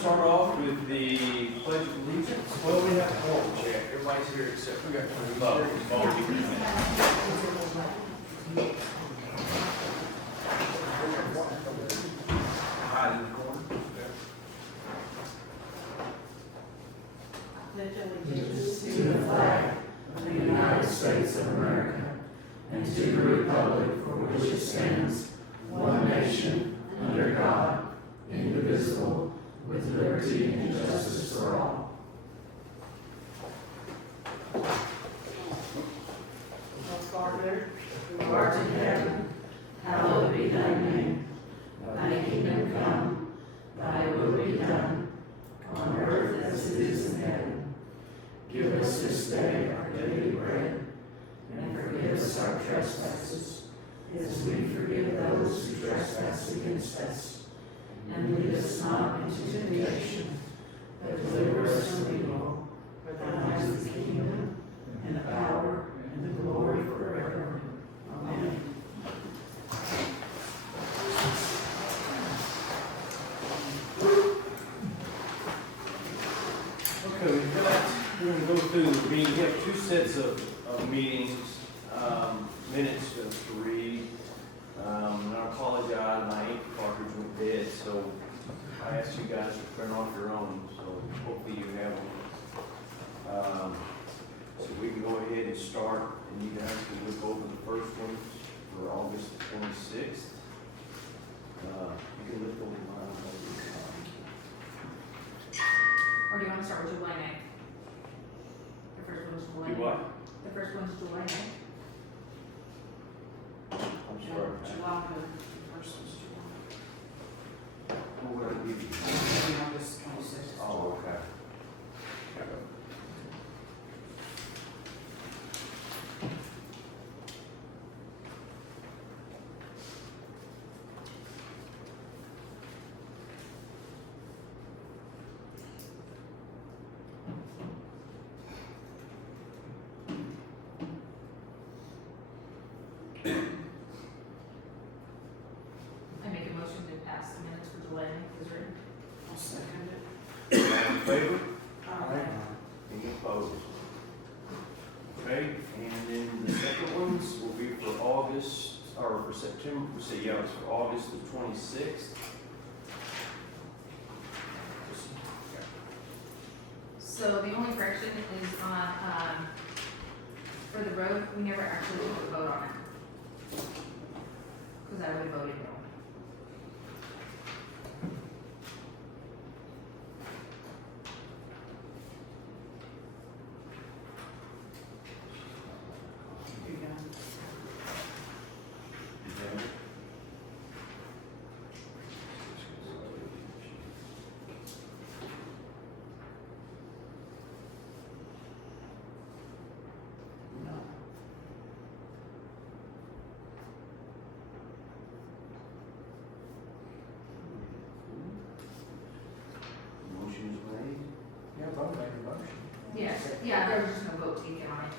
start off with the pledge of allegiance. Well, we have a form check. Everybody's here except we got Mo. hide in the corner. Allegiance to the flag of the United States of America and to the republic for which it stands, one nation, under God, indivisible, with liberty and justice for all. Our Father, who art in heaven, hallowed be thy name. Thy kingdom come, thy will be done, on earth as it is in heaven. Give us this day our daily bread, and forgive us our trespasses, as we forgive those who trespass against us. And lead us not into temptation, but deliver us from evil. For thine is the kingdom, and the power, and the glory forever. Amen. Okay, we're going to go through the meeting. We have two sets of meetings, minutes to read. And I apologize, my ink cartridge went dead, so I asked you guys to print off your own, so hopefully you have them. So we can go ahead and start, and you guys can look over the first one for August 26th. You can look over mine. Or do you want to start with July 9th? The first one's July 9th. Do what? The first one's July 9th. I'm sorry. July, the first one's July. Well, what did I give you? August 26th. Oh, okay. I make a motion to pass the minutes for July 9th as written. I'll second it. All in favor? Aye. Any opposed? Okay, and then the second ones will be for August, or for September, it's for August the 26th. So the only correction is on, for the road, we never actually took a vote on it. Because I would have voted no. Motion is made. Yeah, I'll make a motion. Yes, yeah, there was just no vote taken on it.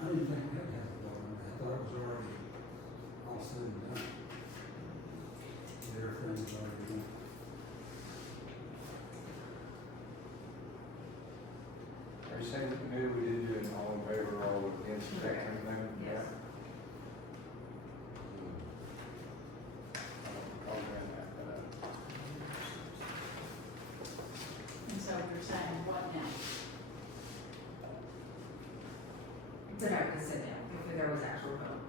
I didn't think that had a vote on that. I thought it was already all said and done. Everything was already done. Are you saying that maybe we didn't do it all in favor, all against, that kind of thing? Yes. I'll grant that, but, And so you're saying what now? But I would sit down if there was actual vote.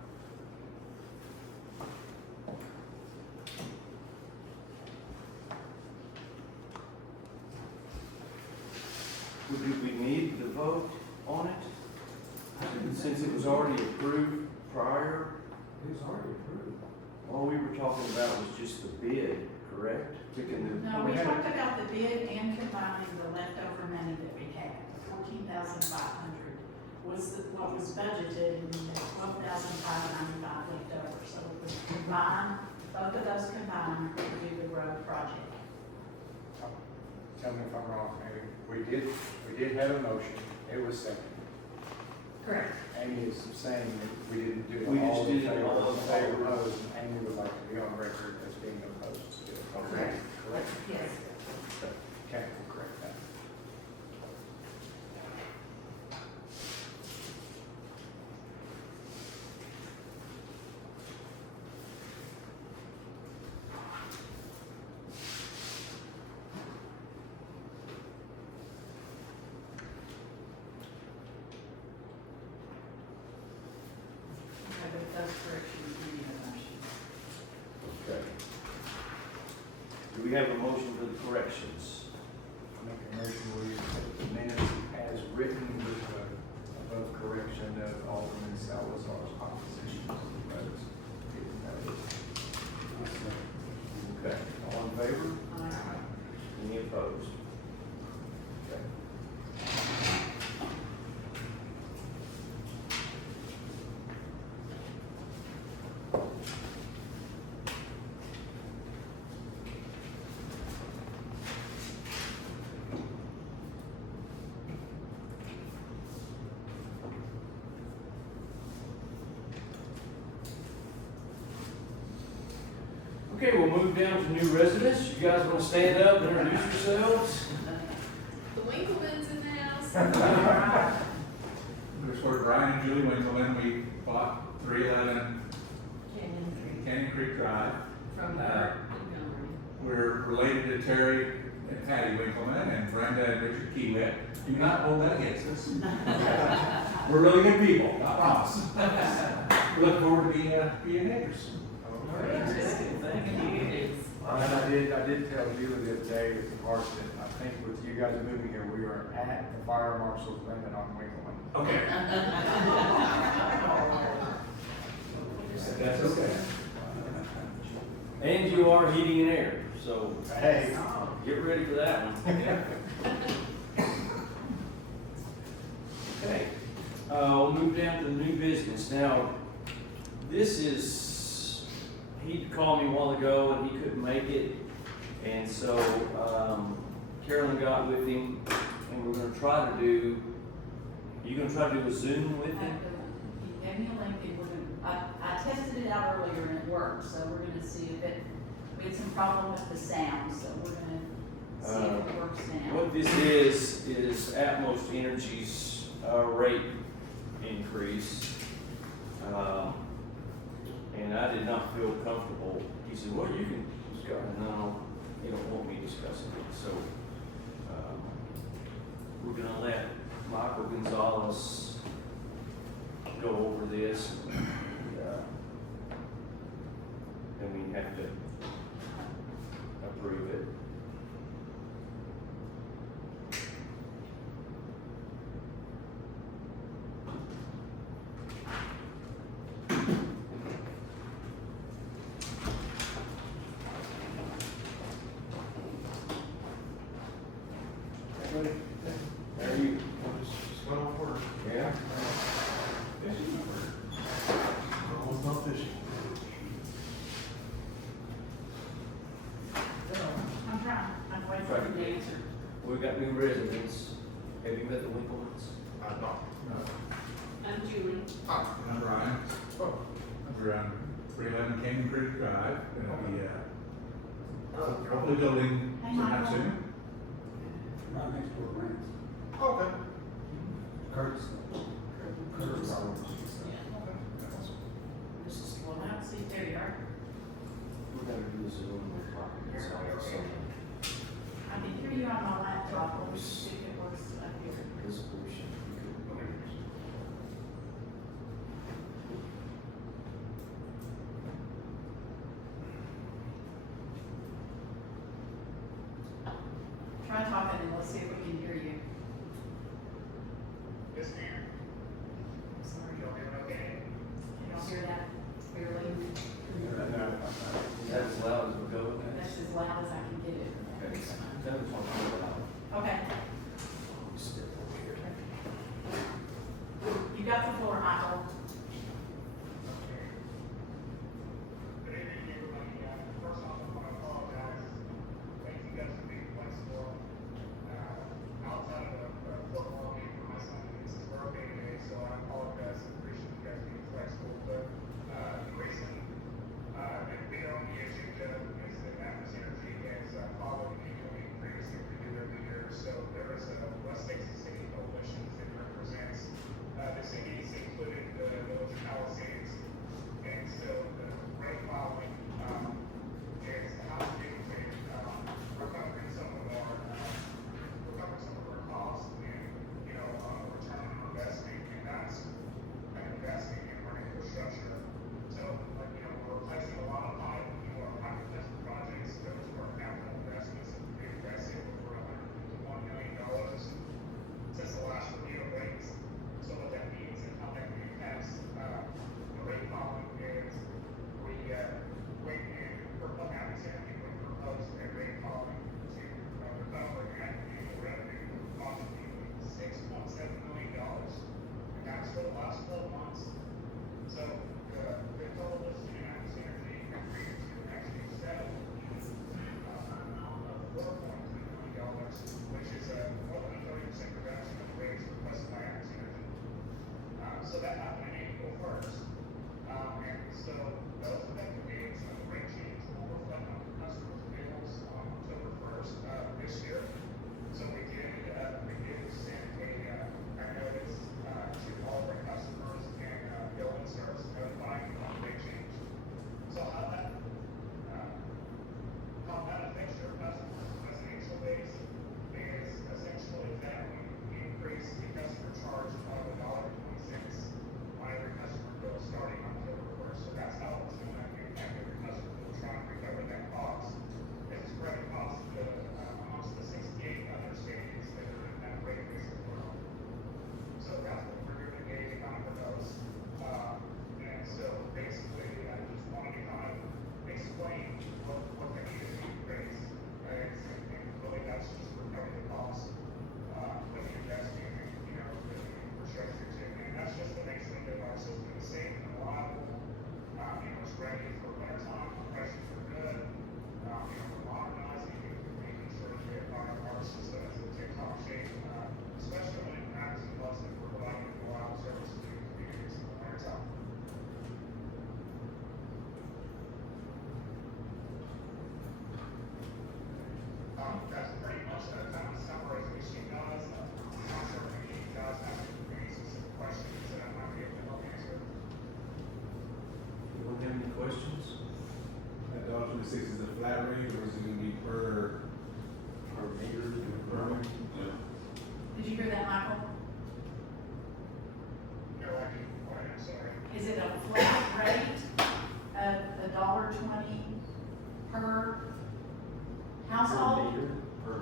Do we need the vote on it? Since it was already approved prior, It was already approved. all we were talking about was just the bid, correct? Picking the. No, we talked about the bid and combining the leftover money that we had. 14,500 was what was budgeted, and then 12,595 left over. So it was combined, both of those combined to do the road project. tell me if I'm wrong, maybe. We did have a motion, it was seconded. Correct. Amy is saying that we didn't do We all just in did favor, all in favor. opposed, and Amy would like to be on record as being opposed to it. Correct. Correct? Yes. we have a motion for the corrections? Make a motion, we accept the minutes as written with the above correction of Alderman Salazar's opposition to the votes. Okay, all in favor? Aye. Any opposed? Okay. Okay, we'll move down to new residents. You guys want to stand up and introduce yourselves? The Winkleman's in the house. We're sort of Brian and Julie Winkleman. We bought 311 Canyon Creek Drive. From Montgomery. We're related to Terry and Patty Winkleman and Brenda and Richard Keywett. Do not hold that against us. We're really good people, I promise. We look forward to being neighbors. And I did tell you the other day at the park that I think with you guys moving here, we are at the fire marshal's limit on Winkleman. Okay. That's okay. And you are heating and air, so Hey. get ready for that one. Okay, we'll move down to the new business. Now, this is, he called me a while ago and he couldn't make it. And so, Carolyn got with him and we're gonna try to do, you gonna try to do a Zoom with him? He gave me a link and we're gonna, I tested it out earlier and it worked, so we're gonna see if it, we had some problem with the sound, so we're gonna see if it works now. What this is Atmos Energy's rate increase. And I did not feel comfortable. He said, well, you can discuss it. No, you don't want me discussing it. So we're going to let Michael Gonzalez go over this. And we have to approve it. There you Just went off work. Yeah. Almost not fishing. I'm trying, I'm waiting for the answer. We've got new residents. Have you met the Winklemans? I'm not. I'm Julie. Hi, I'm Brian. I'm around 311 Canyon Creek Drive. I'll be hopefully building Hey, sometime Michael. soon. Right next door, Lance. Okay. Kurt's. Kurt's. This is, well, I don't see, there you are. We're gonna do this Zoom with Michael Gonzalez. I can hear you on my laptop, let me see if it works up here. Resolution. Try talking and let's see if we can hear you. Yes, ma'am. Sorry, Y'all doing okay? you don't hear that clearly? Is that as loud as we'll go? That's as loud as I can get it. Okay. That was one for loud. Okay, Step over here. you got the floor, Michael. Good evening, everybody. First off, I want to apologize. Thank you guys for being flexible. Outside of the football game for my son and his birthday,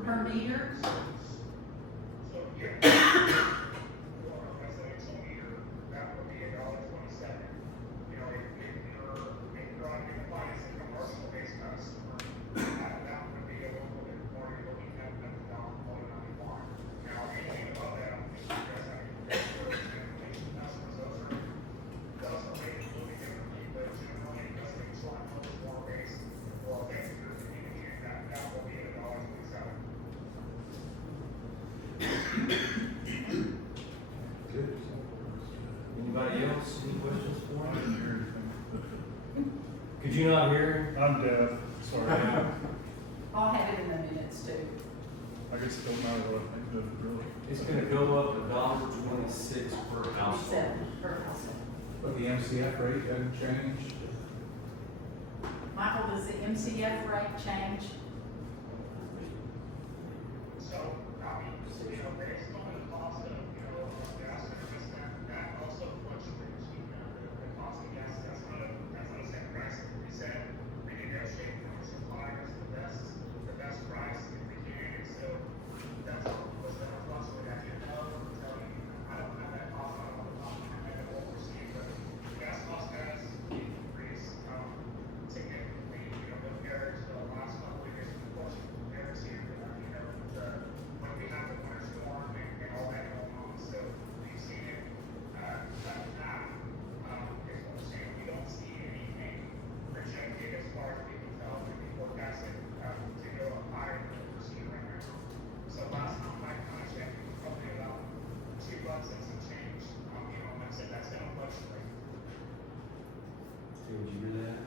Per meter? So, yeah. For a residential meter, that would be $1.27. You know, if you're on, as a commercial-based customer, that would be a little bit more, you're looking at $1.91. Now, anything above that, I don't think you guys have any information customers, those are rated a little bit differently, but generally, residential, I know is more based, well, if you're communicating that will be $1.27. Good. Anybody else, any questions for him? Could you not hear him? I'm deaf, sorry. I'll have it in the minutes too. I guess it don't matter what I think of it, really. It's gonna go up $1.26 per household. 27 per household. But the MCF rate doesn't change? Michael, does the MCF rate change? So, I mean, based on the cost of, gas service, that also fluctuates, the cost of gas, that's not a set price. We said, we negotiate from our suppliers the best price if we can, so that's what's gonna fluctuate. I didn't know, I don't have that cost on the top of my head, what we're seeing, but gas cost has increased, significantly, compared to the last couple of years, of course, we've never seen, when we have the winter storm and all that going on, so we've seen it, cut in half, is what we're saying. We don't see anything projected as far as we can tell, we can forecast it, to go up higher than what we're seeing right now. So last time I checked, it was probably about $2 and some change, like I said, that's gonna fluctuate. Did you hear that?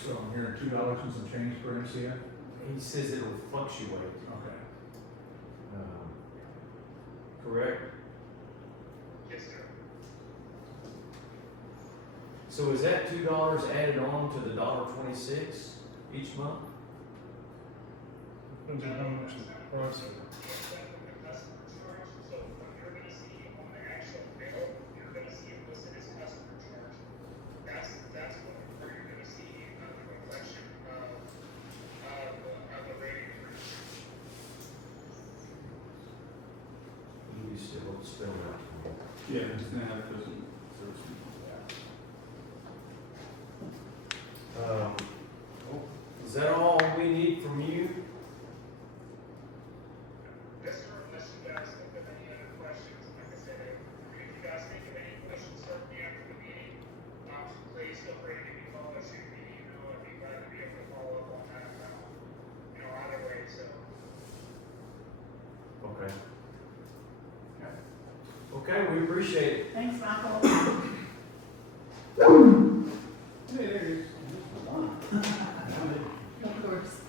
So I'm hearing $2 and some change per MCF? He says it'll fluctuate. Okay. Correct? Yes, sir. So is that $2 added on to the $1.26 each month? Depends on how much the price is. The customer charge, so what you're gonna see on the actual bill, you're gonna see it listed as customer charge. That's where you're gonna see the reflection of the rate increase. You still spell it. Yeah, it's not, it doesn't. Is that all we need from you? Yes, sir, unless you guys think of any other questions, like I said, if you guys think of any questions, certainly after the meeting, please feel free to give me a call or shoot me an email, I'd be glad to be able to follow up on that, either way, so. Okay. Okay, we appreciate it. Thanks, Michael. Of course.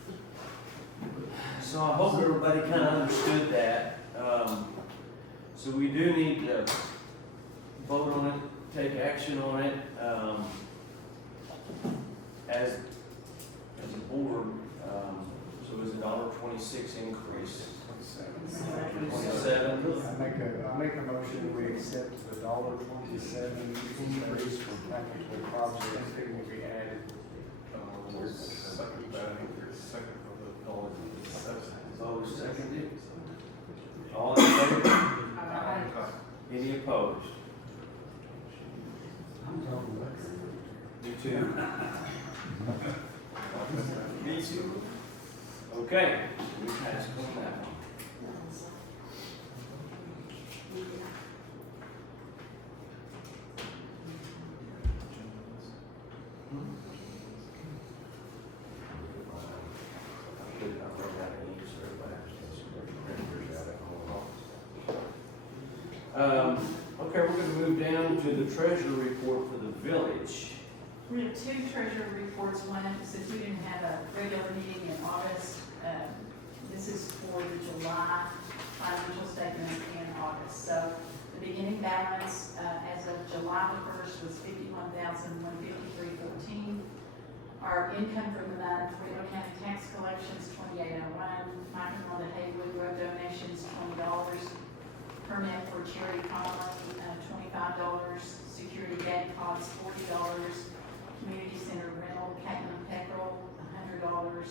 So I hope everybody kind of understood that. So we do need to vote on it, take action on it, as a board. So it's $1.26 increase. 27. I make a motion, we accept the $1.27 increase for practical projects that will be added. So seconded. All in favor? Any opposed? I'm talking about. Me too. Me too. Okay, we passed on that one. Okay, we're gonna move down to the treasury report for the village. We have two treasury reports, one, since we didn't have a regular meeting in August, this is for the July financial statement in August. So the beginning balance, as of July the 1st was $51,153.14. Our income from the month, Rideau County tax collections, $28.01. Michael on the Haywood Road donations, $20. Permit for Cherry Conley, $25. Security gate costs, $40. Community Center rental, Caitlin Peckrell, $100.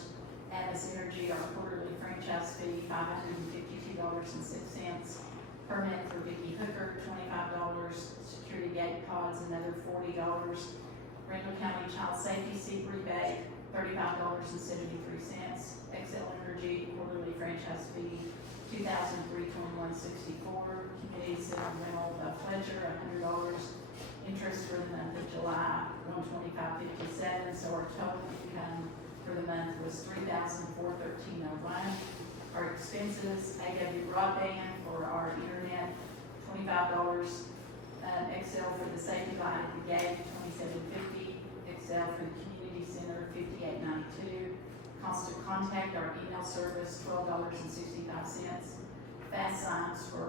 Atlas Energy, our quarterly franchise fee fee, $552.06. Permit for Vicky Hooker, $25. Security gate pods, another $40. Randall County Child Safety Seat rebate, $35.73. Excel Energy quarterly franchise fee, $2,321.64. Community Center rental of Fletcher, $100. Interest for the month of July, $125.57. So our total income for the month was $3,413.01. Our expenses, AW broadband for our internet, $25. Excel for the safety light at the gate, $27.50. Excel for the community center, $58.92. Constant contact, our email service, $12.65. Fast signs for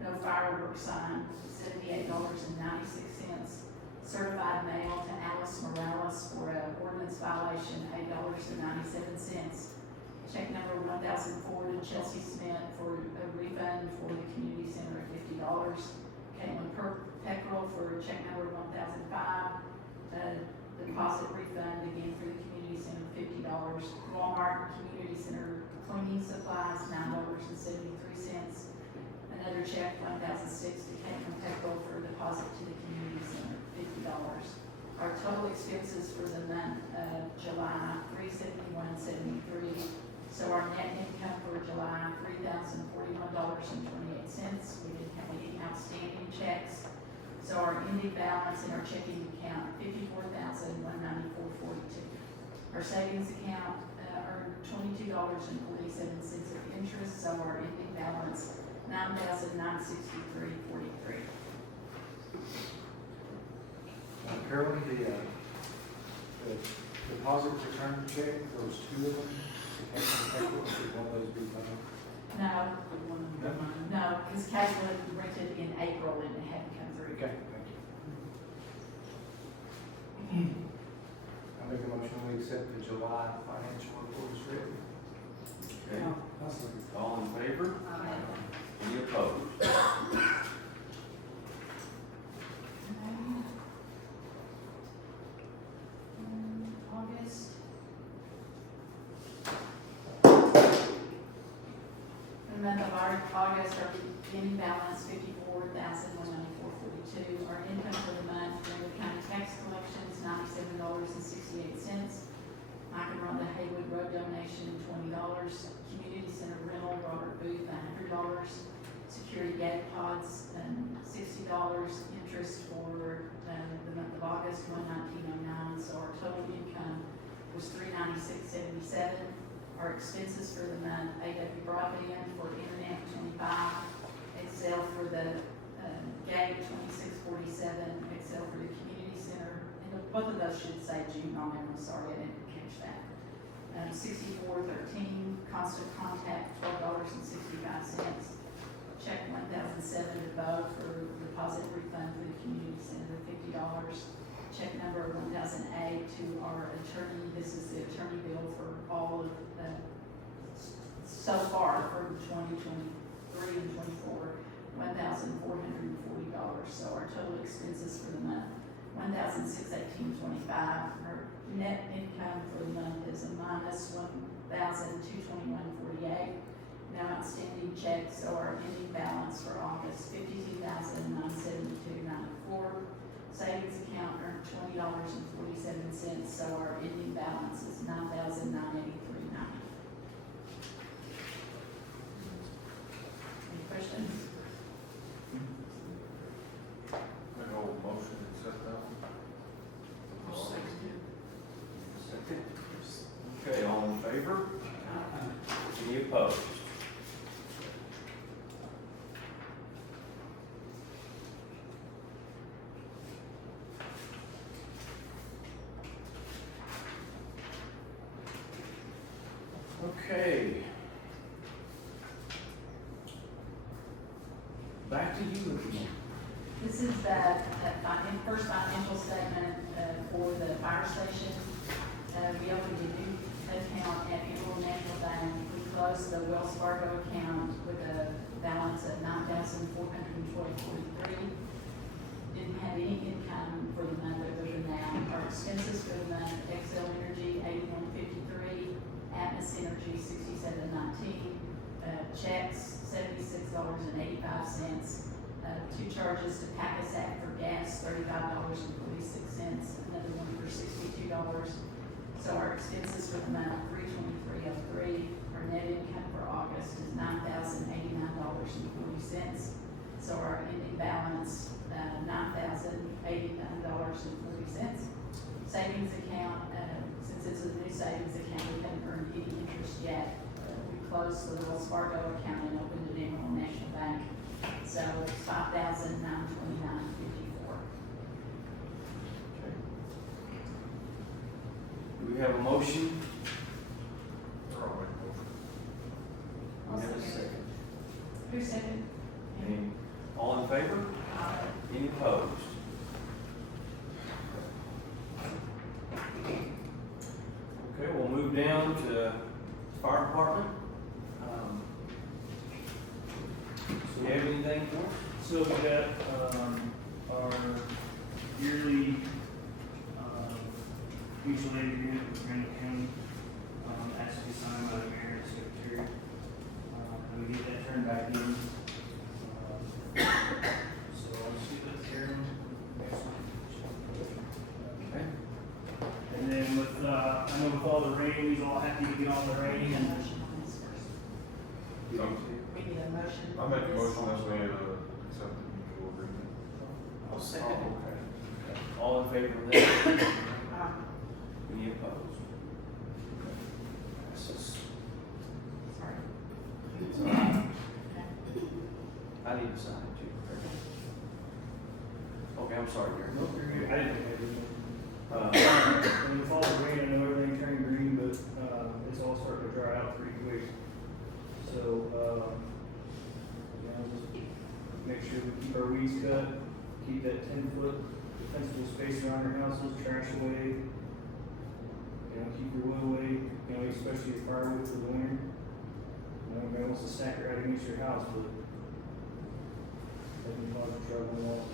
no fireworks sign, $78.96. Certified mail to Alice Morales for an ordinance violation, $8.97. Check number 1004 to Chelsea Smith for a refund for the community center of $50. Caitlin Peckrell for check number 1005, deposit refund again for the community center, $50. Walmart Community Center cleaning supplies, $9.73. Another check, 1006 to Caitlin Peckrell for a deposit to the community center, $50. Our total expenses for the month of July, $371.73. So our net income for July, $3,041.28. We didn't have any outstanding checks. So our ending balance in our checking account, $54,194.42. Our savings account earned $22.47 of interest, so our ending balance, $9,963.43. Carolyn, the deposit return check, there was two of them. Did one of those be done? No, because Caitlin rented in April and it hadn't come through. Okay, thank you. I make a motion we accept the July financial report as written. Okay. All in favor? Any opposed? August. The month of August, our beginning balance, $54,194.42. Our income for the month, Randall County tax collections, $97.68. Mike and Rhonda Haywood road donation, $20. Community center rental, Robert Booth, $100. Security gate pods, $60. Interest for the month of August, $119.09. So our total income was $396.77. Our expenses for the month, AW broadband for internet, $25. Excel for the gate, $26.47. Excel for the community center, and both of those should say June on them. I'm sorry, I didn't catch that. $64.13. Constant contact, $12.65. Check 1007 to Bo for deposit refund for the community center, $50. Check number 1008 to our attorney. This is the attorney bill for all of so far for 2023 and 24, $1,440. So our total expenses for the month, $1,618.25. Our net income for the month is a minus $1,221.48. Now outstanding checks, so our ending balance for August, $52,972.94. Savings account earned $20.47, so our ending balance is $9,983.90. Any questions? Good old motion, accept that one. Second. Okay, all in favor? Any opposed? Okay. Back to you again. This is the first financial statement for the fire station. We opened a new account at Emerald National Bank. We closed the Wells Fargo account with a balance of $9,412.43. Didn't have any income for the month other than that. Our expenses for the month, Excel Energy, $81.53, Atmos Energy, $67.19, checks, $76.85. Two charges to Palisades for gas, $35.46, another one for $62. So our expenses for the month, $323.03. Our net income for August is $9,089.40. So our ending balance, $9,089.40. Savings account, since it's a new savings account, we haven't earned any interest yet. We closed the Wells Fargo account and opened it in on National Bank. So it's $5,929.54. Okay. Do we have a motion? I'll We have a second. second. Who seconded? Any, all in favor? Any opposed? Okay, we'll move down to fire department. So you have anything for us? So we got, our yearly, mutual aid agreement with Randall County, asked to be signed by the mayor and secretary. And we get that turned back in. So I'll just leave it there. Okay. And then with, I know with all the rain, we's all happy to get all the rain and Motion on this first. We need a motion. I make a for this. motion that we accept the mutual agreement. I'll second. Okay. All in favor of that? Any opposed? Okay. Passes. Sorry. It's all right. I need to sign it too. Okay, I'm sorry, Gary. I didn't have anything. Uh, And with all the rain, I know everything turned green, but, it's all starting to dry out pretty quick. So, just make sure we keep our weeds cut, keep that 10-foot defensible space around your houses, trash away. Keep your wood away, especially your firewood for the winter. Nobody wants to stack it right against your house, but that can cause trouble and all.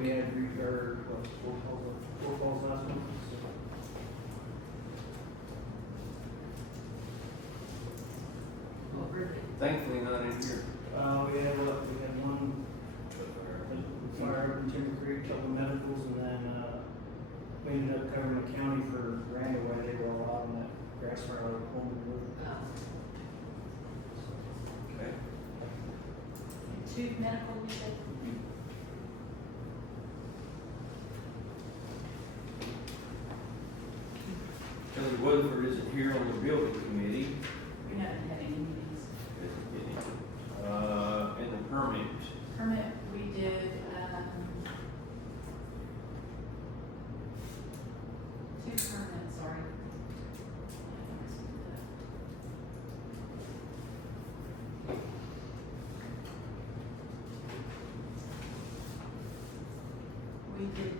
We had four calls last month, so. Thankfully, not in here. We had one fire up in Timber Creek, couple medicals, and then, we ended up covering the county for Randall while they were all out on that grass fire out of Coleman Road. Okay. Two medical, we said? Kelly Woodford isn't here on the building committee. We haven't had any meetings. And the permit. Permit, we did, two permits, sorry. We did,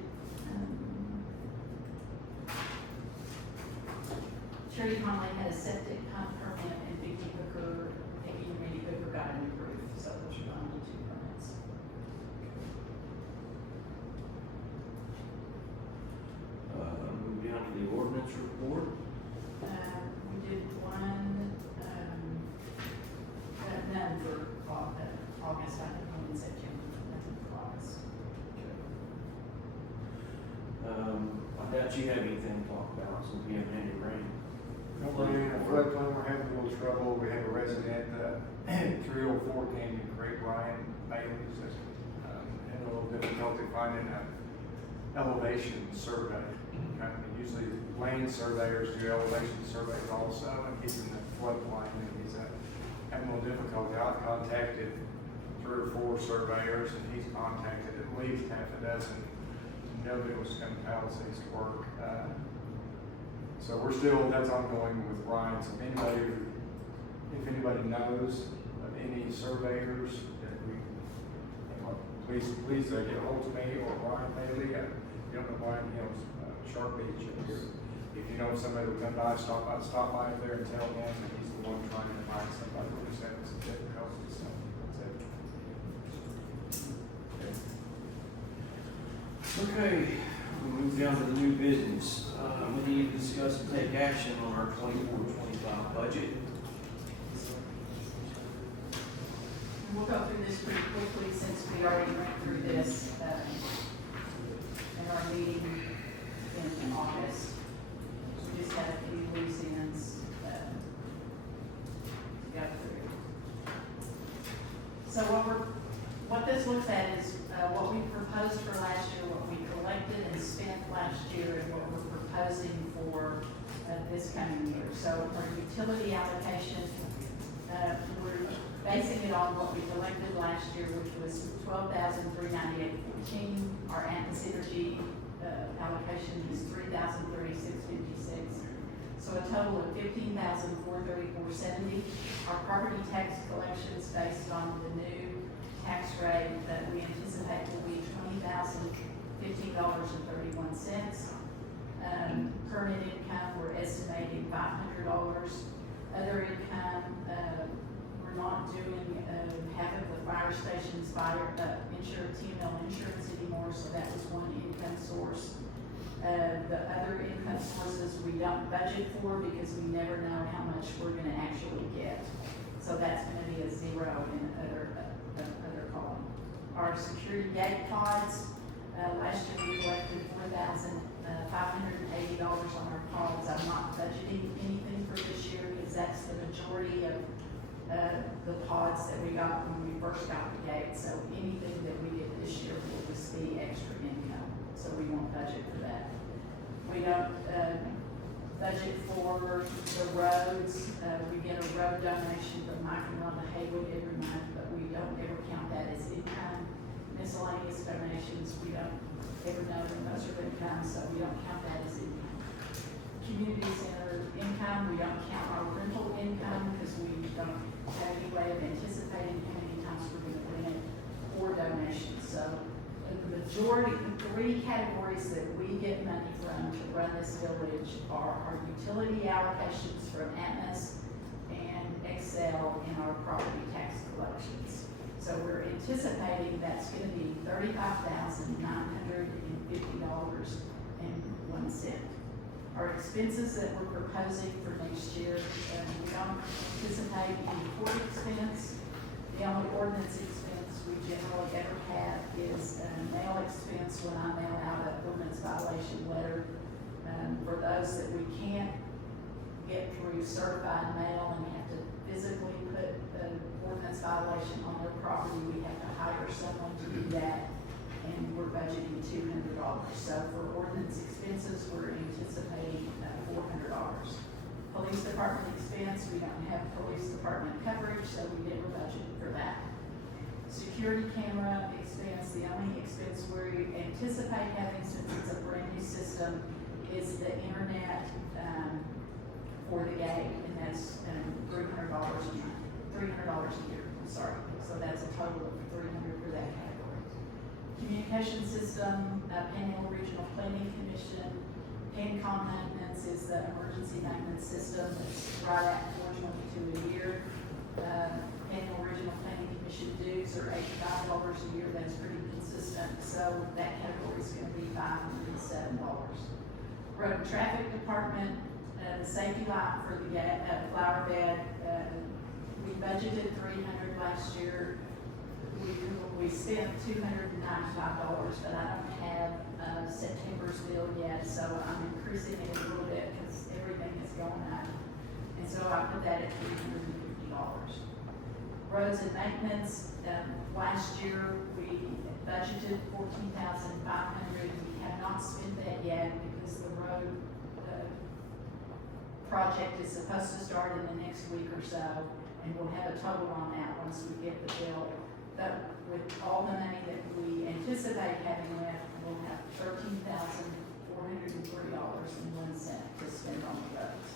Terry Conley had a septic pump permit and Vicky and Randy Booker got an approved, so those are the only two permits. Move down to the ordinance report. We did one, none for August, I think one in September, nothing for August. I doubt you have anything to talk about since we haven't had any rain. Nobody in the floodplain, we're having a little trouble. We have a resident, 304 Canyon Creek, Ryan Bailey, says, had a little difficulty finding a elevation survey. Usually land surveyors do elevation surveys also, and he's in the floodplain, and he's having a little difficulty. I've contacted 3 or 4 surveyors, and he's contacted at least half a dozen. Nobody was coming to Palisades to work. So we're still, that's ongoing with Ryan. So if anybody knows of any surveyors, that please get a hold of me or Ryan Bailey. You don't know Ryan, Sharp Beach up here. If you know somebody who will come by, stop by up there and tell him that he's the one trying to find somebody who's having some difficulties. So that's it. Okay, we'll move down to the new business. We need to discuss and take action on our 24-25 budget. just pretty quickly, since we already went through this, in our meeting in August. We just had a few loose ends, to go through. So what this looks at is, what we proposed for last year, what we collected and spent last year, and what we're proposing for, this coming year. So our utility allocation, we're basing it on what we collected last year, which was $12,398.14. Our Atmos Energy allocation is $3,036.56. So a total of $15,434.70. Our property tax collections based on the new tax rate that we anticipate will be $20,015.31. Permit income, we're estimating $500. Other income, we're not doing half of the fire stations fire insurance, TML insurance anymore, so that was one income source. The other income sources we don't budget for because we never know how much we're gonna actually get. So that's gonna be a zero in other column. Our security gate pods, last year we collected $4,580 on our pods. I'm not budgeting anything for this year because that's the majority of the pods that we got when we first got the gate. So anything that we get this year will just be extra income. So we won't budget for that. We don't budget for the roads. We get a road donation from Mike and Rhonda Haywood every month, but we don't ever count that as income. Miscellaneous donations, we don't ever know when those are going to come, so we don't count that as income. Community center income, we don't count our rental income because we don't have any way of anticipating how many times we're going to rent or donations. So the majority, the three categories that we get money from to run this village are our utility allocations from Atmos and Excel in our property tax collections. So we're anticipating that's going to be $35,950.01. Our expenses that we're proposing for next year, we don't anticipate any court expense. The only ordinance expense we generally ever have is mail expense when I mail out an ordinance violation letter. For those that we can't get through certified mail and have to physically put an ordinance violation on their property, we have to hire someone to do that, and we're budgeting $200. So for ordinance expenses, we're anticipating $400. Police department expense, we don't have police department coverage, so we never budgeted for that. Security camera expense, the only expense we anticipate having, since it's a brand new system, is the internet for the gate, and that's $300 a month, $300 a year, I'm sorry. So that's a total of $300 for that category. Communication system, Panhandle Regional Planning Commission, PANCOM maintenance is the emergency maintenance system that's right at $422 a year. Panhandle Regional Planning Commission dues are $85 a year. That's pretty consistent. So that category is going to be $507. Road and Traffic Department, the safety light for the flower bed, we budgeted $300 last year. We spent $295, but I don't have September's bill yet, so I'm increasing it a little bit because everything is going up. And so I put that at $350. Roads and maintenance, last year we budgeted $14,500. We have not spent that yet because the road project is supposed to start in the next week or so, and we'll have a total on that once we get the bill. But with all the money that we anticipate having left, we'll have $13,403.01 to spend on the roads.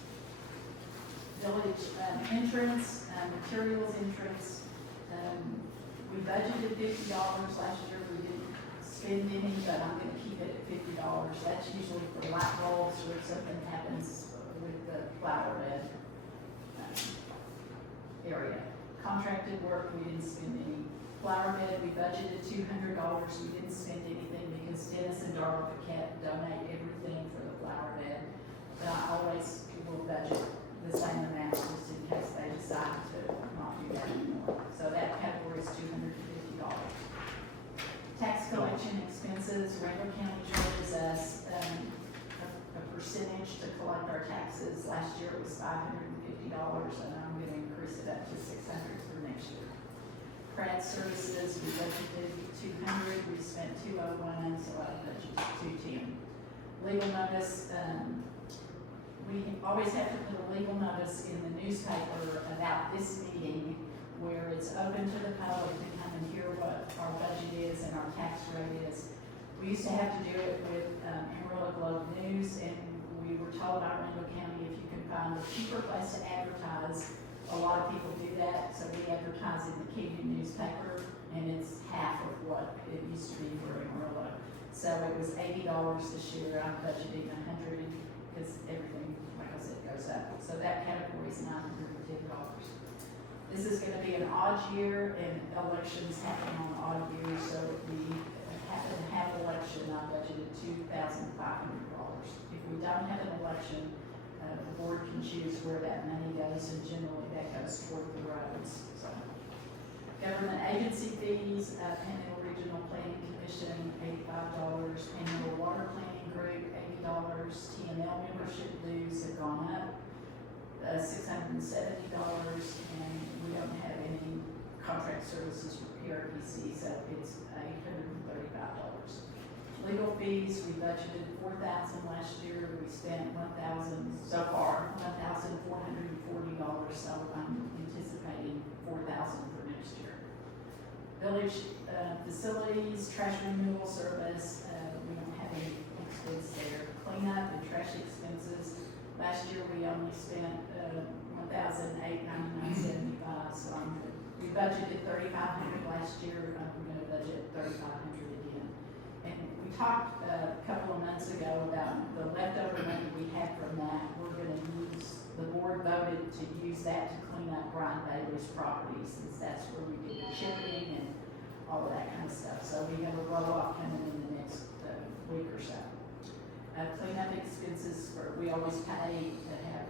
Village entrance, materials entrance, we budgeted $50 last year. We didn't spend any, but I'm going to keep it at $50. That's usually for light bulbs or if something happens with the flower bed area. Contracted work, we didn't spend any. Flower bed, we budgeted $200. We didn't spend anything because Dennis and Darla Paquette donate everything for the flower bed. But I always will budget the same amount just in case they decide to not do that anymore. So that category is $250. collect our taxes. Last year it was $550, and I'm gonna increase it up to $600 for next year. Crad services, we budgeted $200, we spent $201, so I budgeted $210. Legal notice, we always have to put a legal notice in the newspaper about this meeting where it's open to the public to come and hear what our budget is and our tax rate is. We used to have to do it with Amarillo Globe News, and we were told by Randall County if you can find a cheaper place to advertise, a lot of people do that, so we advertise in the Canyon newspaper, and it's half of what it used to be for Amarillo. So it was $80 this year, I'm budgeting $100, because everything, like I said, goes up. So that category is $910. This is gonna be an odd year, and elections happen on odd years, so we happen to have election, I budgeted $2,500. If we don't have an election, the board can choose where that money goes, and generally that goes toward the roads, so. Government agency fees, Panhandle Regional Planning Commission, $85, Panhandle Water Planning Group, $80, TML membership dues have gone up, $670, and we don't have any contract services for PRPC, so it's $835. Legal fees, we budgeted $4,000 last year, we spent $1,000 so far, $1,440, so I'm anticipating $4,000 for next year. Village facilities, trash removal service, we don't have any expense there. Cleanup and trash expenses, last year we only spent $1,899.75, so we budgeted $3,500 last year, we're gonna budget $3,500 again. And we talked a couple of months ago about the leftover money we had from that, we're gonna use, the board voted to use that to clean up Brian Bailey's property, since that's where we did the chipping and all of that kind of stuff. So we have a roll-off coming in the next week or so. Cleanup expenses, we always pay to have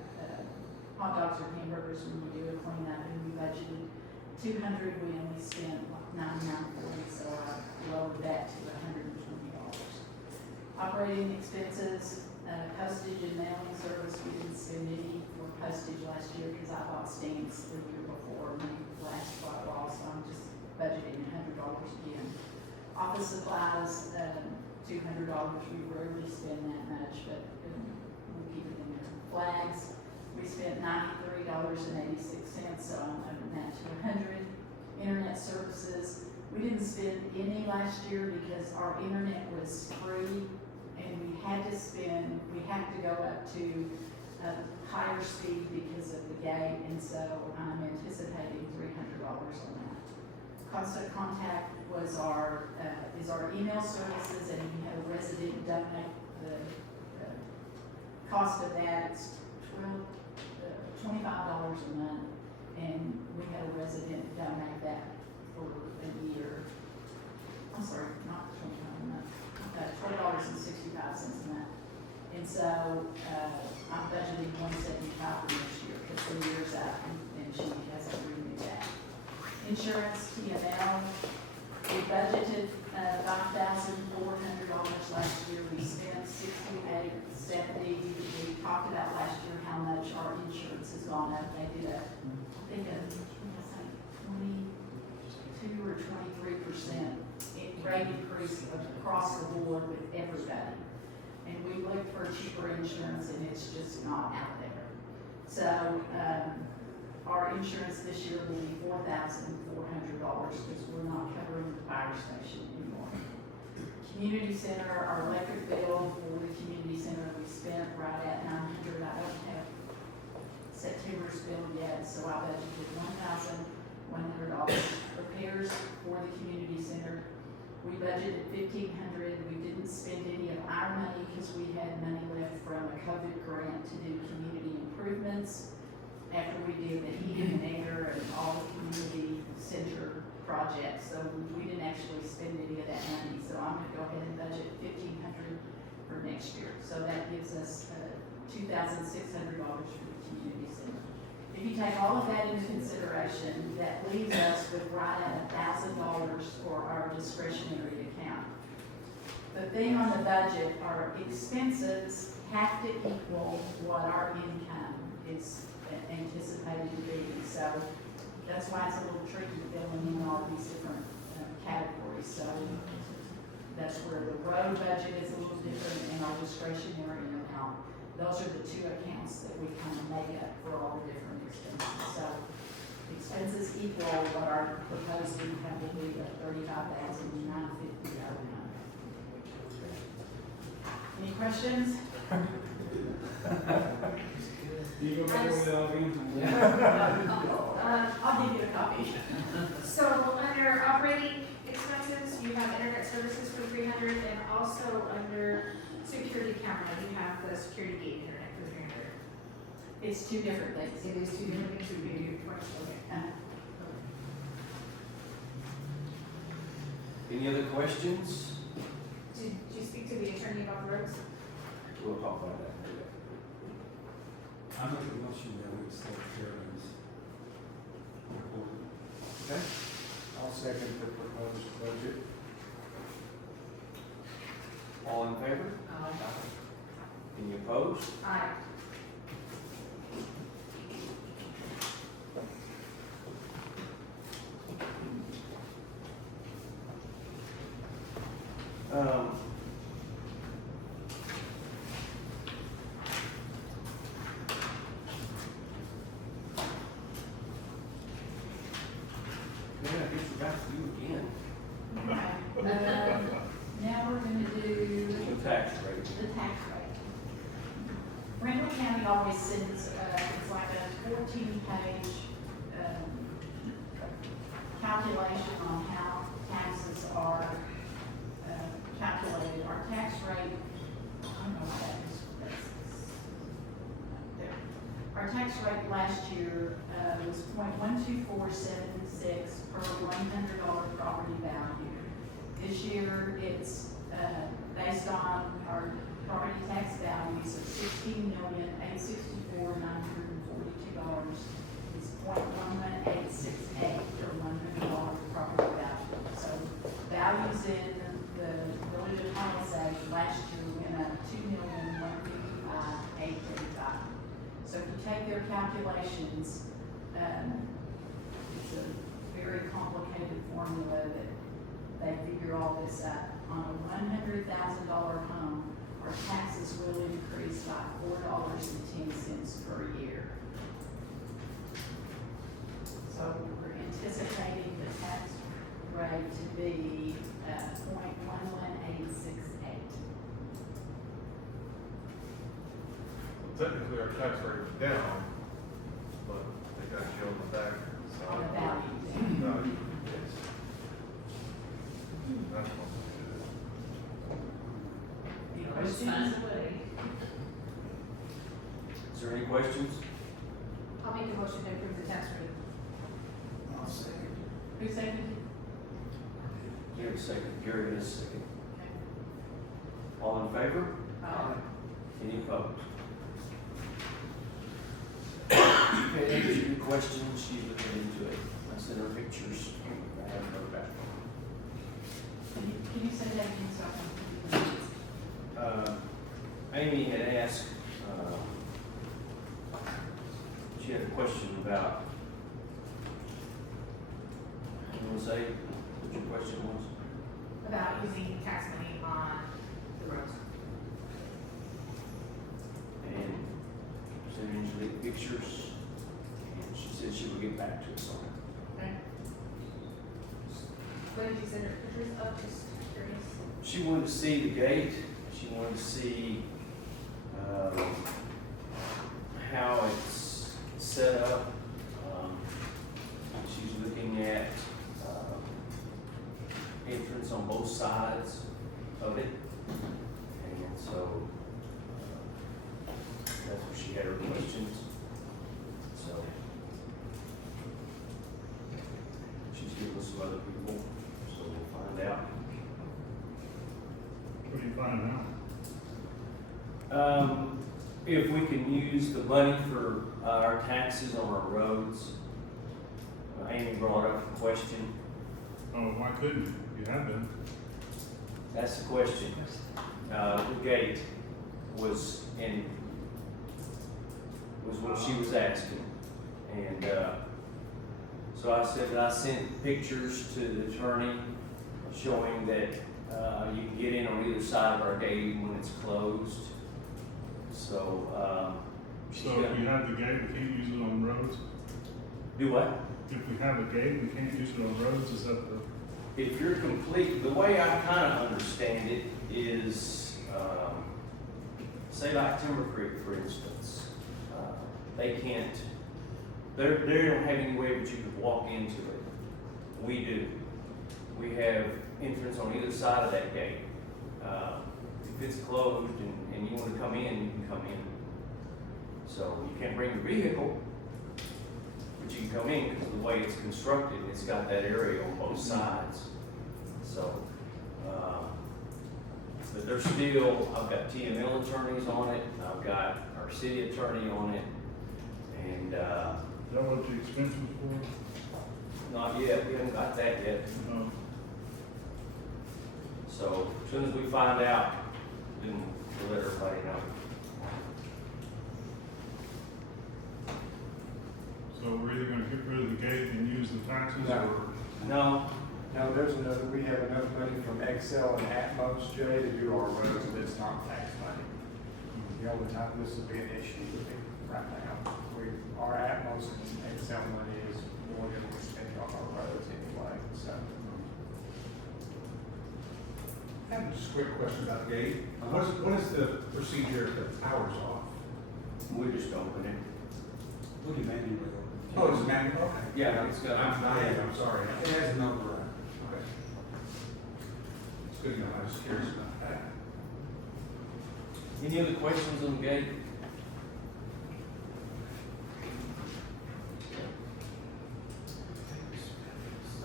hot dogs or hamburgers when we do a cleanup, and we budgeted $200, we only spent $99.40, so I lowered that to $120. Operating expenses, postage and mailing service, we didn't spend any for postage last year because I bought stamps the year before, and they last quite a while, so I'm just budgeting $100 again. Office supplies, $200, we rarely spend that much, but we'll keep it in there. Flags, we spent $93.86, so I'm moving that to $100. Internet services, we didn't spend any last year because our internet was free, and we had to go up to a higher speed because of the gate, and so I'm anticipating $300 on that. Constant Contact was is our email services, and we had a resident donate the cost of that. It's $25 a month, and we had a resident donate that for a year. I'm sorry, not $25 a month, $12.65 a month. And so I'm budgeting $175 for next year because the year's up, and she hasn't renewed that. Insurance, TML, we budgeted $5,400 last year. We spent $68.70. We talked about last year how much our insurance has gone up. They did a 22 or 23% rate increase across the board with everybody. And we looked for cheaper insurance, and it's just not out there. So, our insurance this year will be $4,400 because we're not covering the fire station anymore. Community center, our electric bill for the community center, we spent right at $900. I don't have September's bill yet, so I budgeted $1,100. Repairs for the community center, we budgeted $1,500. We didn't spend any of our money because we had money left from a COVID grant to do community improvements. After we did the heating and air and all the community center projects, so we didn't actually spend any of that money. So I'm gonna go ahead and budget $1,500 for next year. So that gives us $2,600 for the community center. If you take all of that into consideration, that leaves us with right at $1,000 for our discretionary account. The thing on the budget, our expenses have to equal what our income is anticipated to be. So that's why it's a little tricky filling in all these different categories. So that's where the road budget is a little different and our discretionary account. Those are the two accounts that we kind of make up for all the different expenses. So expenses equal what our proposed income will be of $35,950. Any questions? You go back over the audience. I'll give you a copy. So under operating expenses, you have internet services for 300, and also under security camera, you have the security gate internet for 300. It's two different things. It is two different things, we do twice, okay. Any other questions? Did you speak to the attorney about the roads? We'll talk about that later. I make a motion that we accept Carolyn's report. Okay. I'll second the proposed budget. All in favor? Any opposed? Aye. Yeah, I guess we're back to you again. Now we're gonna do The tax rate. the tax rate. Randall County always sends, it's like a 14-page, calculation on how taxes are, calculated. Our tax rate, I don't know what that is. There. Our tax rate last year, was 0.12476 per $100 property value. This year, it's, based on our property tax values of $16,864,942. It's 0.11868 per $100 property value. So values in the village of Palisades last year went up $2,155,835. So if you take their calculations, it's a very complicated formula that they figure all this up. On a $100,000 home, our taxes will increase by $4.10 per year. So we're anticipating the tax rate to be 0.11868. Technically, our tax rate is down, but they got you on the back side. On the value. Value, yes. That's what Any questions? Is there any questions? I'll make a motion to approve the tax rate. I'll second. Who seconded? Gary second, Gary is second. Okay. All in favor? Aye. Any opposed? Okay, that is your question, she's looking into it. I sent her pictures, I haven't heard back. Can you say that again so I can? Amy had asked, she had a question about, you want to say what your question was? About using tax money on the roads. And sent her the pictures, and she said she would get back to us on it. Okay. What did you send her pictures of? Just curious. She wanted to see the gate, she wanted to see, how it's set up. She's looking at, entrance on both sides of it. And so, that's where she had her questions. So, she's giving us some other people, so we'll find out. What do you find out? If we can use the money for our taxes on our roads. Amy brought up a question. Oh, why couldn't you? You have been. That's the question. The gate. was what she was asking. And, so I said that I sent pictures to the attorney showing that, you can get in on either side of our gate when it's closed. So, she's So if gonna we have the gate, we can't use it on roads? do what? If we have a gate, we can't use it on roads, is that the? If you're complete, the way I kind of understand it is, say like Timber Creek, for instance, they can't, they don't have any way that you could walk into it. We do. We have entrance on either side of that gate. If it's closed and you want to come in, you can come in. So you can't bring your vehicle, but you can come in because the way it's constructed, it's got that area on both sides. So, but there's still, I've got TML attorneys on it, I've got our city attorney on it, and, Is that what the expense was for? not yet, we haven't got that yet. No. So as soon as we find out, then we'll let everybody know. So we're either gonna get rid of the gate and use the taxes, No. or? No, No, we have enough money from Excel and Atmos, Jay, to do our roads, and it's not tax money. The only time this will be an issue would be right now. Our Atmos and Excel money is more than we're spending on our roads anyway, so. I have just a quick question about the gate. What is the procedure if the power's off? we just open it. What do you mean? Oh, it's manual? Okay. Yeah, it's got. I'm sorry. It has a number. Okay. It's good to know, I was curious about that. Any other questions on the gate?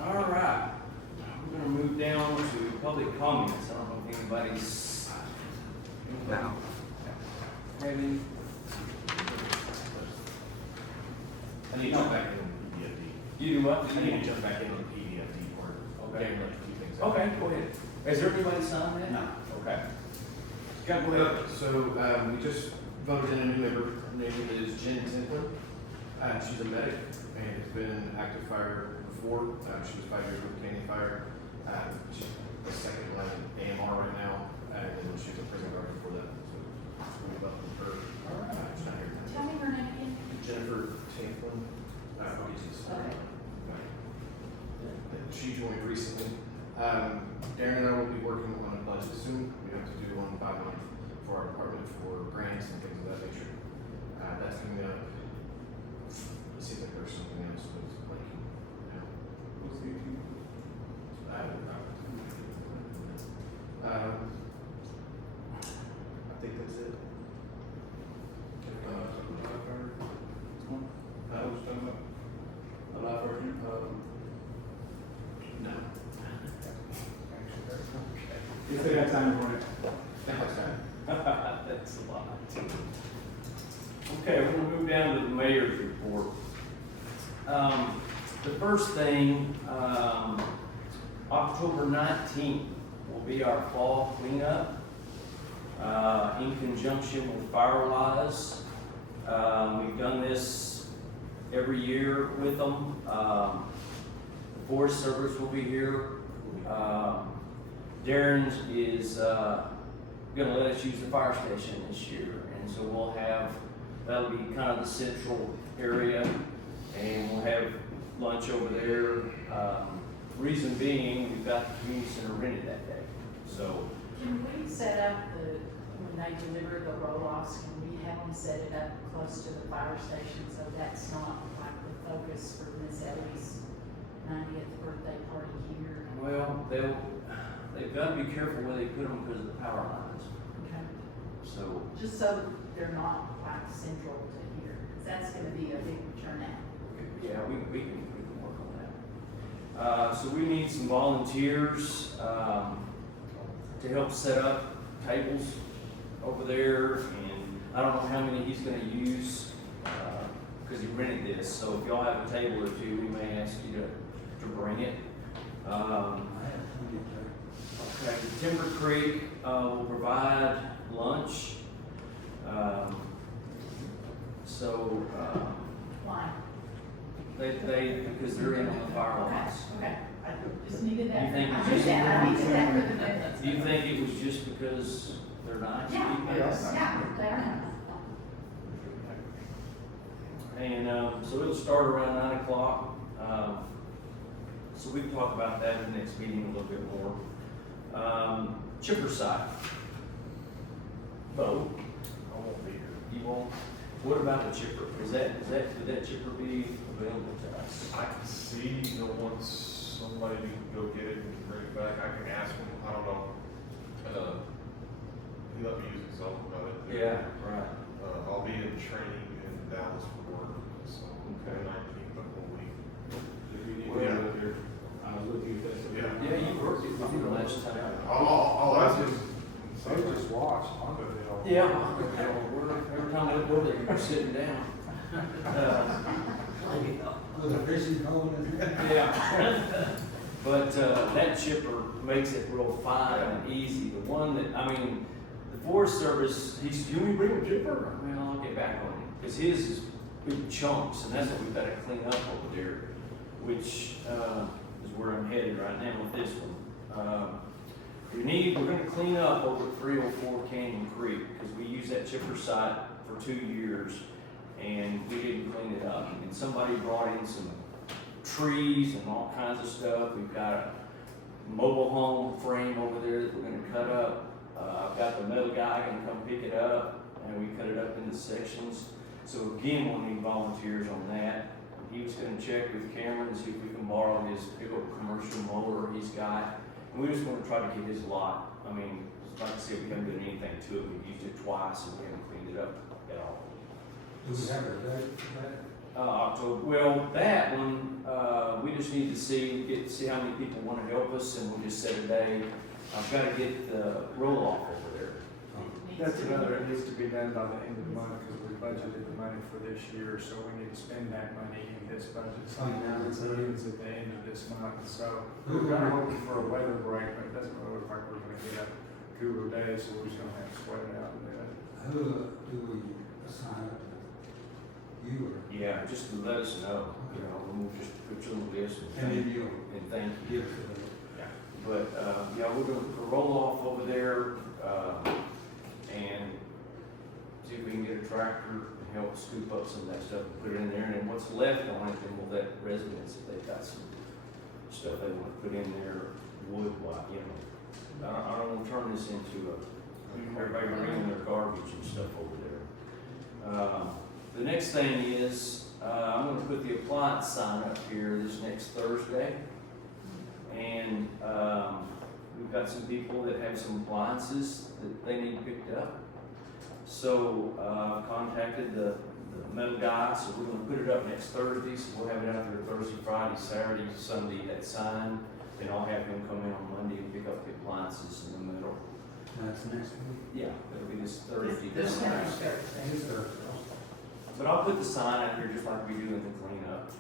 All right, we're gonna move down to public comments. I don't know if anybody's. No. Have any? I need to jump back into the PDFD. You do what? I need to jump back into the PDFD part. Okay. Getting ready to keep things out. Okay, go ahead. Has everybody signed that? No. Okay. Scott, go ahead. So, we just voted in a new member. Her name is Jen Tinklin. She's a medic and has been an active fire before. She was 5 years with Canyon Fire. She's the second line in AMR right now, and then she was a prison guard before that. So, we welcome her. All right. She's not here tonight. Tell me her name again. Jennifer Tinklin. Okay. She joined recently. Darren and I will be working on a budget soon. We have to do one by month for our department for grants and things of that nature. That's coming up. It seems like there's something else, but it's blanking now. What's the 18th? I think that's it. No. You still got time for it. That's a lot. Okay, we're gonna move down to the mayor's report. The first thing, October 19th will be our fall cleanup, in conjunction with Palisades. We've done this every year with them. The Forest Service will be here. Darren's is, gonna let us use the fire station this year, and so we'll have, that'll be kind of the central area, and we'll have lunch over there. Reason being, we've got the community center rented that day, so. Can we set up when they deliver the roll-offs, can we have them set it up close to the fire station so that's not like the focus for Miss Ellie's 90th birthday party here? Well, they've got to be careful where they put them because of the power lines, Okay. so. Just so they're not like central to here, 'cause that's gonna be a big turnout. Yeah, we can work on that. So we need some volunteers, to help set up tables over there, and I don't know how many he's gonna use, cause he rented this, so if y'all have a table or two, we may ask you to bring it. I have plenty of time. Okay, Timber Creek, will provide lunch. So, Why? because they're in on the fire Okay, lines. okay, I just needed that. You think I it's needed just- that, I needed that for the minutes. Do you think it was just because they're nice Yeah, people? yeah, they are. And, so it'll start around 9 o'clock. So we can talk about that in the next meeting a little bit more. Chipper site. Bo, I won't be here. you won't, what about the chipper? Would that chipper be available to us? I can see, once somebody can go get it and bring it back, I can ask him, I don't know. He let me use his own of it. Yeah, right. I'll be in training in Dallas for work, so, Okay. 19th of the week. Well, I was looking at that. Yeah. Yeah, you worked it with me last time. I'll ask him. So just watch, Honda Hill. Yeah, every time I go there, you're sitting down. With a fishing pole in it. Yeah. But, that chipper makes it real fine and easy. The one that, the Forest Service, he said, "You want me to bring a chipper?" Well, I'll get back on him, because his is big chunks, and that's what we've got to clean up over there, which, is where I'm headed right now with this one. We're gonna clean up over at 304 Canyon Creek, because we used that chipper site for 2 years, and we didn't clean it up. And somebody brought in some trees and all kinds of stuff. We've got a mobile home frame over there that we're gonna cut up. I've got the metal guy gonna come pick it up, and we cut it up into sections. So again, we'll need volunteers on that. He was gonna check with Cameron and see if we can borrow his big old commercial mower he's got. And we just wanna try to get his lot. Like I said, we haven't done anything to it. We've used it twice and we haven't cleaned it up at all. Do we have a date for that? October, well, that one, we just need to see how many people wanna help us, and we'll just set a day. I've gotta get the roll-off over there. That's another, it needs to be done by the end of the month, because we budgeted the money for this year, so we need to spend that money in this budget. So now it's at the end of this month, so we're gonna hope for a weather break, but it doesn't really look like we're gonna get a cooler day, so we're just gonna have to sweat it out a bit. Who do we assign it to? You or? Yeah, just to let us know, and we'll just put you on the list And then you'll and thank you. give it to them. But, yeah, we're gonna put a roll-off over there, and see if we can get a tractor and help scoop up some of that stuff and put it in there. And then what's left on it, then we'll let residents, if they've got some stuff they wanna put in there, wood-wise, I don't wanna turn this into everybody bringing their garbage and stuff over there. The next thing is, I'm gonna put the appliance sign up here this next Thursday. And, we've got some people that have some appliances that they need picked up. So, I've contacted the metal guy, so we're gonna put it up next Thursday, so we'll have it out there Thursday, Friday, Saturday, Sunday, that sign. Then I'll have him come in on Monday and pick up the appliances in the middle. That's next week. Yeah, it'll be this Thursday. This next Thursday. Yes, sir. But I'll put the sign out here just like we do in the cleanup.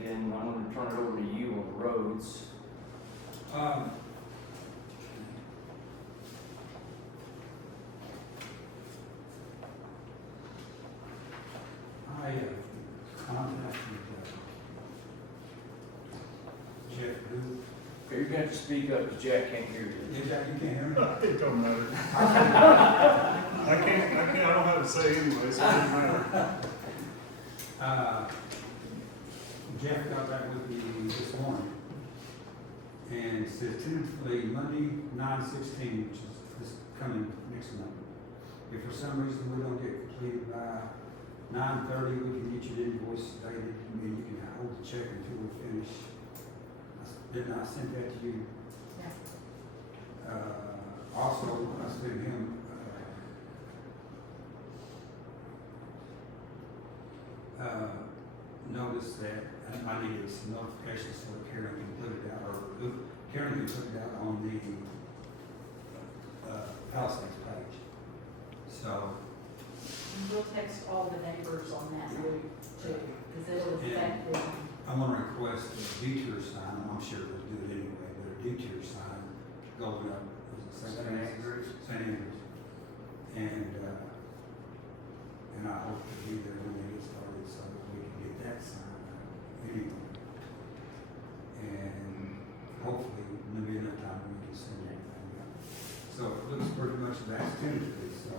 Then I'm gonna turn it over to you on the roads. I contacted Jeff Booth. Okay, you're gonna have to speak up because Jack can't hear you. Yeah, Jack, you can't hear me? It don't matter. I don't have to say anyway, so it doesn't matter. Jeff got back with me this morning and said tentatively Monday, 9/16, which is this coming next month. If for some reason we don't get completed by 9:30, we can get you the invoice dated, and then you can hold the check until we finish. Didn't I send that to you? Yeah. Also, I sent him, notice that I needed some notifications so that Karen can put it out, or Karen can put it out on the, Palisades page. So, And we'll text all the neighbors on that route too, because it'll affect them. I'm gonna request a detour sign, I'm sure they'll do it anyway, but a detour sign going up, was it St. Andrews? St. Andrews. And I hope to be there when they get started so that we can get that signed out anyway. And hopefully, there'll be enough time we can send everything out. So it looks pretty much that's tentatively, so,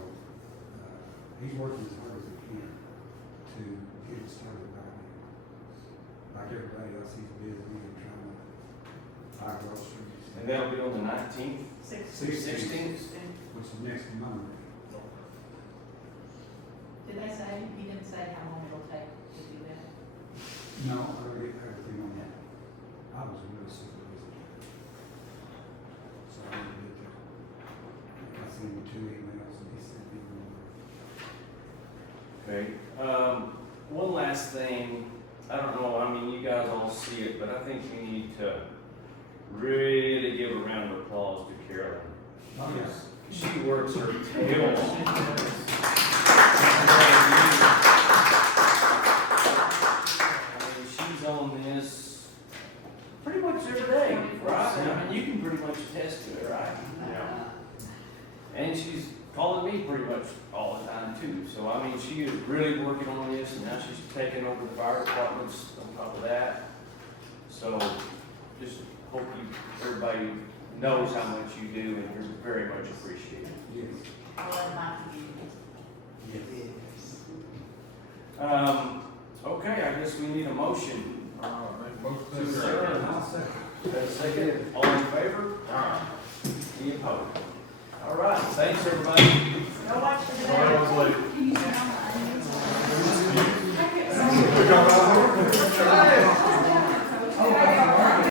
he's working as hard as he can to get it started by then. Like everybody else, he's busy and trying to buy groceries. And that'll be on the 19th, 16th? Which is next Monday. Did they say, he didn't say how long it'll take to do that? No, I already got everything on that. I was really super busy. So I didn't get there. I sent him 2 emails and he sent me one. Okay, one last thing, I don't know, I mean, you guys all see it, but I think we need to really give a round of applause to Carolyn. Oh, yes. She works her tail off. I mean, she's on this pretty much every day, right? I mean, you can pretty much attest to it, right? Yeah. And she's calling me pretty much all the time too. So I mean, she is really working on this, and now she's taking over the fire departments on top of that. So just hope everybody knows how much you do, and you're very much appreciated. Yes. I'll let Mike do Yes. Okay, I guess we need a motion. Make motion to To adjourn. adjourn. I'll second. Got a second? All in favor? Any opposed? All right, thanks, everybody. it. Go watch the Sorry I was late. Can you send on the